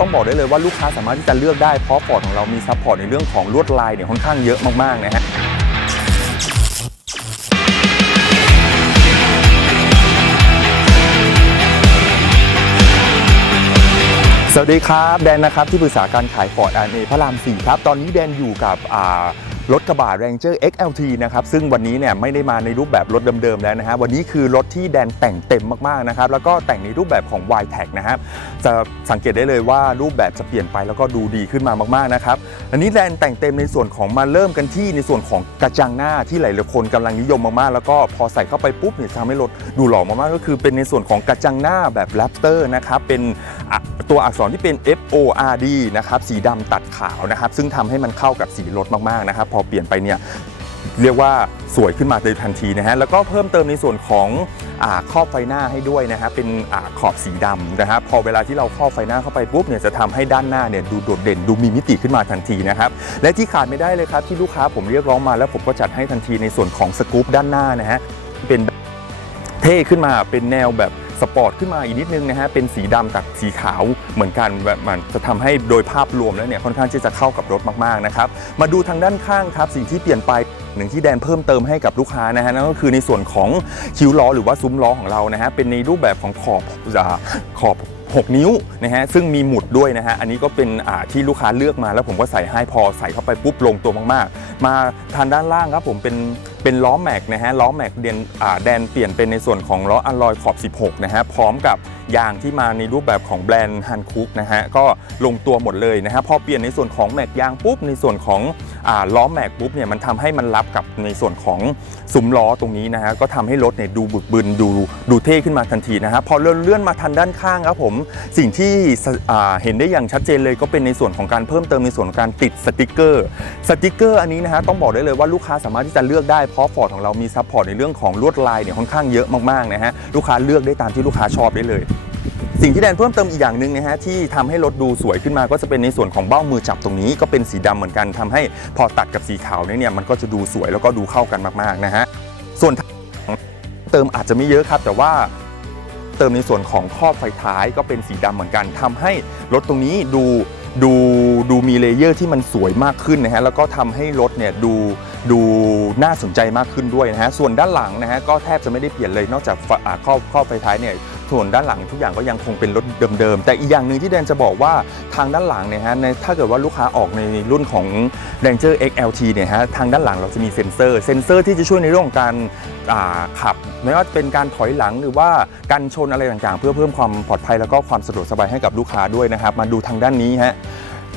ต้องบอกได้เลยว่าลูกค้าสามารถที่จะเลือกได้เพราะฟอร์ดของเรามีซัพพอร์ตในเรื่องของลวดลายเนี่ยค่อนข้างเยอะมากๆนะฮะสวัสดีครับ แดนนะครับที่ปรึกษาการขายฟอร์ดอาร์เอพระราม 4 ครับ ตอนนี้แดนอยู่กับอ่า รถกระบะ Ranger XLT นะครับซึ่งวันนี้เนี่ยไม่ได้มาในรูปแบบรถเดิมๆแล้วนะฮะวันนี้คือรถที่แดนแต่งเต็มมากๆนะครับแล้วก็แต่งในรูปแบบของ y t e c นะครับจะสังเกตได้เลยว่ารูปแบบจะเปลี่ยนไปแล้วก็ดูดีขึ้นมามากๆนะครับอันนี้แดนแต่งเต็มในส่วนของมาเริ่มกันที่ในส่วนของกระจังหน้าที่หลายๆคนกำลังนิยมมากๆ แล้วก็พอใส่เข้าไปปุ๊บเนี่ยทำให้รถดูหล่อมากๆก็คือเป็นในส่วนของกระจังหน้าแบบแรปเตอร์นะครับเป็น ตัวอักษรที่เป็น F O R D นะครับสีดำตัดขาวนะครับ ซึ่งทำให้มันเข้ากับสีรถมากๆนะครับ พอเปลี่ยนไปเนี่ยเรียกว่าสวยขึ้นมาโดยทันทีนะฮะแล้วก็เพิ่มเติมในส่วนของอครอบไฟหน้าให้ด้วยนะฮะเป็นอขอบสีดำนะฮะพอเวลาที่เราครอบไฟหน้าเข้าไปปุ๊บเนี่ยจะทำให้ด้านหน้าเนี่ยดูโดดเด่นดูมีมิติขึ้นมาทันทีนะครับและที่ขาดไม่ได้เลยครับที่ลูกค้าผมเรียกร้องมาแล้วผมก็จัดให้ทันทีในส่วนของสกู๊ปด้านหน้านะฮะเป็นเท่ขึ้นมาเป็นแนวแบบ สปอร์ตขึ้นมาอีกนิดนึงนะฮะเป็นสีดำกับสีขาวเหมือนกันแบบมันจะทำให้โดยภาพรวมแล้วเนี่ยค่อนข้างที่จะเข้ากับรถมากๆนะครับมาดูทางด้านข้างครับสิ่งที่เปลี่ยนไปหนึ่งที่แดนเพิ่มเติมให้กับลูกค้านะฮะนั่นก็คือในส่วนของคิ้วล้อหรือว่าซุ้มล้อของเรานะฮะเป็นในรูปแบบของขอบอ่าขอบ6 นิ้วนะฮะซึ่งมีหมุดด้วยนะฮะอันนี้ก็เป็นอ่าที่ลูกค้าเลือกมาแล้วผมก็ใส่ให้พอใส่เข้าไปปุ๊บลงตัวมาก ๆ มาทางด้านล่างครับผมเป็น เป็นล้อแม็กนะฮะล้อแม็กเดนแดนเปลี่ยนเป็นในส่วนของล้ออัลลอยขอบ 16 นะฮะพร้อมกับ ยางที่มาในรูปแบบของแบรนด์ฮันคุกนะฮะก็ลงตัวหมดเลยนะฮะพอเปลี่ยนในส่วนของแม็กยางปุ๊บในส่วนของอล้อแม็กปุ๊บเนี่ยมันทำให้มันรับกับในส่วนของซุ้มล้อตรงนี้นะฮะก็ทำให้รถเนี่ยดูบึกบึนดูดูเท่ขึ้นมาทันทีนะฮะพอเลื่อนเลื่อนมาทางด้านข้างครับผมสิ่งที่เห็นได้อย่างชัดเจนเลยก็เป็นในส่วนของการเพิ่มเติมในส่วนของการติดสติกเกอร์สติกเกอร์อันนี้นะฮะต้องบอกได้เลยว่าลูกค้าสามารถที่จะเลือกได้เพราะฟอร์ดของเรามีซัพพอร์ตในเรื่องของลวดลายเนี่ยค่อนข้างเยอะมากๆนะฮะลูกค้าเลือกได้ตามที่ลูกค้าชอบได้เลย สิ่งที่แดนเพิ่มเติมอีกอย่างหนึ่งนะฮะที่ทำให้รถดูสวยขึ้นมาก็จะเป็นในส่วนของเบ้ามือจับตรงนี้ก็เป็นสีดำเหมือนกันทำให้พอตัดกับสีขาวเนี่ยเนี่ยมันก็จะดูสวยแล้วก็ดูเข้ากันมากๆนะฮะส่วนเติมอาจจะไม่เยอะครับ แต่ว่าเติมในส่วนของครอบไฟท้ายก็เป็นสีดำเหมือนกันทำให้รถตรงนี้ดูดูดูมีเลเยอร์ที่มันสวยมากขึ้นนะฮะแล้วก็ทำให้รถเนี่ยดูดูน่าสนใจมากขึ้นด้วยนะฮะส่วนด้านหลังนะฮะก็แทบจะไม่ได้เปลี่ยนเลยนอกจากฝาอ่าครอบครอบไฟท้ายเนี่ย ส่วนด้านหลังทุกอย่างก็ยังคงเป็นรถเดิมๆ แต่อีกอย่างหนึ่งที่แดนจะบอกว่าทางด้านหลังเนี่ยฮะในถ้าเกิดว่าลูกค้าออกในรุ่นของ Ranger XLT เนี่ยฮะทางด้านหลังเราจะมีเซ็นเซอร์เซ็นเซอร์ที่จะช่วยในเรื่องของการขับ ไม่ว่าเป็นการถอยหลังหรือว่าการชนอะไรต่างๆ เพื่อเพิ่มความปลอดภัยแล้วก็ความสะดวกสบายให้กับลูกค้าด้วยนะครับมาดูทางด้านนี้ฮะ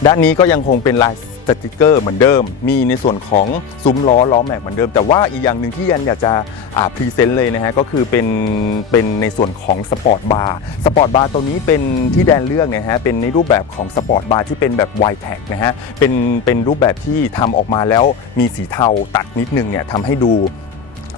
ด้านนี้ก็ยังคงเป็นลาย สติกเกอร์เหมือนเดิม มีในส่วนของซุ้มล้อล้อแม็กเหมือนเดิม แต่ว่าอีกอย่างหนึ่งที่ยันอยากจะพรีเซนต์เลยนะฮะก็คือเป็นเป็นในส่วนของสปอร์ตบาร์สปอร์ตบาร์ตัวนี้เป็นที่แดนเลือกนะฮะเป็นในรูปแบบของสปอร์ตบาร์ที่เป็นแบบไวแท็กนะฮะเป็นเป็นรูปแบบที่ทำออกมาแล้วมีสีเทาตัดนิดนึงเนี่ยทำให้ดู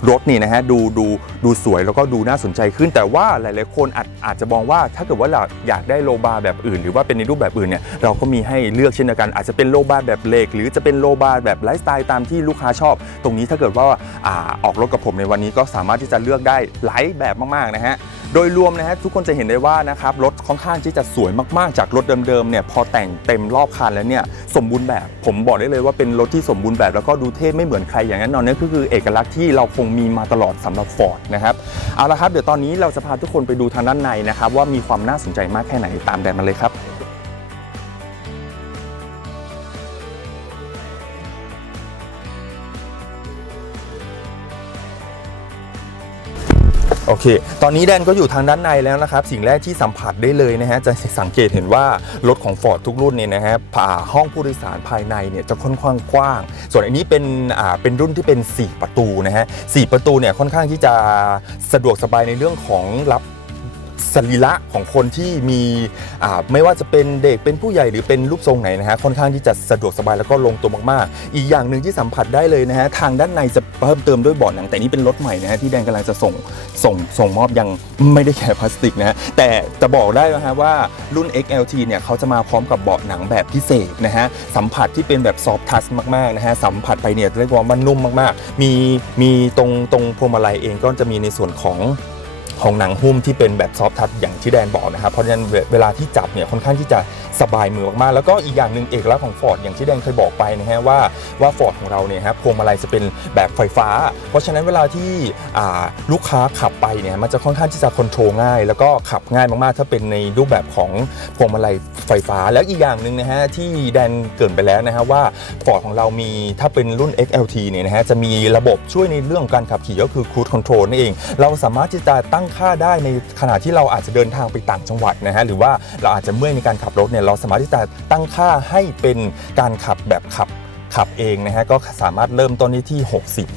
รถนี่นะฮะดูดูดูสวยแล้วก็ดูน่าสนใจขึ้น แต่ว่าหลาย ๆ คนอาจอาจจะมองว่าถ้าเกิดว่าเราอยากได้โลบาร์แบบอื่น หรือว่าเป็นในรูปแบบอื่นเนี่ยเราก็มีให้เลือกเช่นเดียวกัน อาจจะเป็นโลบาร์แบบเหล็กหรือจะเป็นโลบาร์แบบไลฟ์สไตล์ตามที่ลูกค้าชอบ ตรงนี้ถ้าเกิดว่าอาออกรถกับผมในวันนี้ก็สามารถที่จะเลือกได้หลายแบบมาก ๆ นะฮะ โดยรวมนะฮะทุกคนจะเห็นได้ว่านะครับรถค่อนข้างที่จะสวยมากๆ จากรถเดิมๆเนี่ยพอแต่งเต็มรอบคันแล้วเนี่ยสมบูรณ์แบบผมบอกได้เลยว่าเป็นรถที่สมบูรณ์แบบ แล้วก็ดูเท่ไม่เหมือนใครอย่างนั้นนอนนี่ก็คือเอกลักษณ์ที่เราคงมีมาตลอดสำหรับ Ford นะครับเอาละครับเดี๋ยวตอนนี้เราจะพาทุกคนไปดูทางด้านในนะครับว่ามีความน่าสนใจมากแค่ไหนตามแดนมาเลยครับ โอเค ตอนนี้แดนก็อยู่ทางด้านในแล้วนะครับ สิ่งแรกที่สัมผัสได้เลยนะฮะ จะสังเกตเห็นว่ารถของ Ford ทุกรุ่นเนี่ยนะฮะผ่าห้องผู้โดยสารภายในเนี่ยจะค่อนข้างกว้าง ส่วนอันนี้เป็นอ่าเป็นรุ่นที่เป็น 4 ประตูนะฮะสประตูเนี่ยค่อนข้างที่จะสะดวกสบายในเรื่องของรับ สรีระของคนที่มีไม่ว่าจะเป็นเด็กเป็นผู้ใหญ่หรือเป็นรูปทรงไหนนะฮะค่อนข้างที่จะสะดวกสบายแล้วก็ลงตัวมากๆ อีกอย่างหนึ่งที่สัมผัสได้เลยนะฮะทางด้านในจะเพิ่มเติมด้วยเบาะหนังแต่นี่เป็นรถใหม่นะฮะที่แดนกำลังจะส่งส่งส่งมอบยังไม่ได้แกะพลาสติกนะฮะแต่จะบอกได้นะฮะว่ารุ่น XLT เนี่ยเขาจะมาพร้อมกับเบาะหนังแบบพิเศษนะฮะสัมผัสที่เป็นแบบซอฟทัชมากๆนะฮะสัมผัสไปเนี่ยเรียกว่ามันนุ่มมากๆ มีมีตรงตรงพวงมาลัยเองก็จะมีในส่วนของ ของหนังหุ้มที่เป็นแบบซอฟทัชอย่างที่แดนบอกนะครับเพราะฉะนั้นเวลาที่จับเนี่ยค่อนข้างที่จะสบายมือมากๆแล้วก็อีกอย่างหนึ่งเอกลักษณ์ของฟอร์ดอย่างที่แดนเคยบอกไปนะฮะว่าว่าฟอร์ดของเราเนี่ยครับพวงมาลัยจะเป็นแบบไฟฟ้า เพราะฉะนั้นเวลาที่ลูกค้าขับไปเนี่ยมันจะค่อนข้างที่จะคอนโทรลง่าย แล้วก็ขับง่ายมากๆ ถ้าเป็นในรูปแบบของพวงมาลัยไฟฟ้า แล้วอีกอย่างหนึ่งนะฮะที่แดนเกินไปแล้วนะฮะว่าฟอร์ดของเรามีถ้าเป็นรุ่น XLT เนี่ยนะฮะจะมีระบบช่วยในเรื่องของการขับขี่ก็คือ Cruise Control นั่นเอง เราสามารถที่จะตั้ง้งค่าได้ในขณะที่เราอาจจะเดินทางไปต่างจังหวัดนะฮะหรือว่าเราอาจจะเมื่อยในการขับรถเนี่ยเราสามารถที่จะตั้งค่าให้เป็นการขับแบบขับขับเองนะฮะก็สามารถเริ่มต้นได้ที่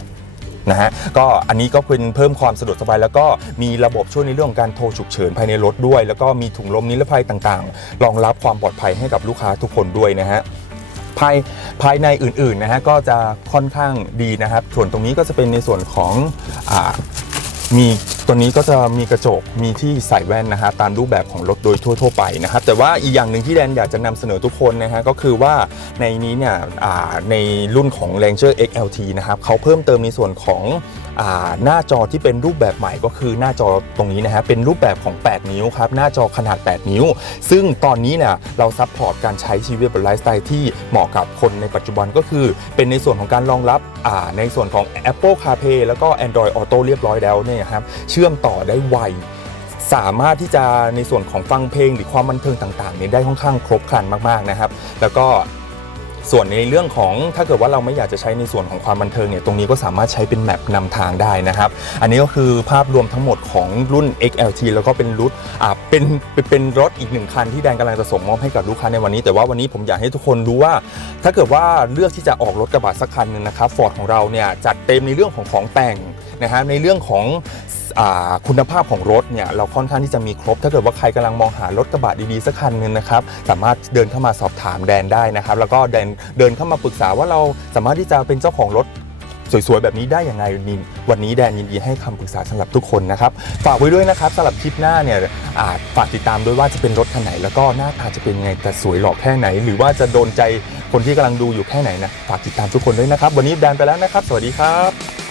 60นะฮะก็อันนี้ก็เป็นเพิ่มความสะดวกสบายแล้วก็มีระบบช่วยในเรื่องของการโทรฉุกเฉินภายในรถด้วย แล้วก็มีถุงลมนิรภัยต่างๆ รองรับความปลอดภัยให้กับลูกค้าทุกคนด้วยนะฮะภายภายในอื่นๆนะฮะก็จะค่อนข้างดีนะครับ ส่วนตรงนี้ก็จะเป็นในส่วนของอมีตัวนี้ก็จะมีกระจกมีที่ใส่แว่นนะฮะตามรูปแบบของรถโดยทั่ว ๆ ไปนะครับแต่ว่าอีกอย่างหนึ่งที่แดนอยากจะนำเสนอทุกคนนะฮะก็คือว่าในนี้เนี่ยในรุ่นของ Ranger XLT นะครับเขาเพิ่มเติมในส่วนของหน้าจอที่เป็นรูปแบบใหม่ก็คือหน้าจอตรงนี้นะฮะเป็นรูปแบบของ 8 นิ้วครับหน้าจอขนาด 8 นิ้ว ซึ่งตอนนี้เนี่ยเราซัพพอร์ตการใช้ชีวิตแบบไลฟ์สไตล์ที่เหมาะกับคนในปัจจุบันก็คือ เป็นในส่วนของการรองรับในส่วนของ Apple CarPlay แล้วก็ Android Auto เรียบร้อยแล้วเนี่ยครับชื่อมต่อได้ไว สามารถที่จะในส่วนของฟังเพลงหรือความบันเทิงต่างๆเนี่ยได้ค่อนข้างครบครันมากๆนะครับ แล้วก็ส่วนในเรื่องของถ้าเกิดว่าเราไม่อยากจะใช้ในส่วนของความบันเทิงเนี่ยตรงนี้ก็สามารถใช้เป็นแมปนำทางได้นะครับ อันนี้ก็คือภาพรวมทั้งหมดของรุ่น XLT แล้วก็เป็นรุ่นอ่าเป็นเป็นเป็นรถอีกหนึ่งคันที่แดนกำลังจะส่งมอบให้กับลูกค้าในวันนี้ แต่ว่าวันนี้ผมอยากให้ทุกคนรู้ว่า ถ้าเกิดว่าเลือกที่จะออกรถกระบะสักคันหนึงนะครับฟอร์ดของเราเนี่ยจัดเต็มในเรื่องของของแต่งนะฮะในเรื่องของคุณภาพของรถเนี่ยเราค่อนข้างที่จะมีครบ ถ้าเกิดว่าใครกำลังมองหารถกระบะดีๆสักคันหนึงนะครับสามารถเดินเข้ามาสอบถามแดนได้นะครับ แล้วก็แดนเดินเข้ามาปรึกษาว่าเราสามารถที่จะเป็นเจ้าของรถสวยๆ แบบนี้ได้ยังไงนี่วันนี้แดนยินดีให้คำปรึกษาสำหรับทุกคนนะครับ ฝากไว้ด้วยนะครับสำหรับคลิปหน้าเนี่ยอาจฝากติดตามด้วยว่าจะเป็นรถคันไหน แล้วก็หน้าตาจะเป็นยังไงแต่สวยหล่อแค่ไหน หรือว่าจะโดนใจคนที่กำลังดูอยู่แค่ไหนนะฝากติดตามทุกคนด้วยนะครับ วันนี้แดนไปแล้วนะครับ สวัสดีครับ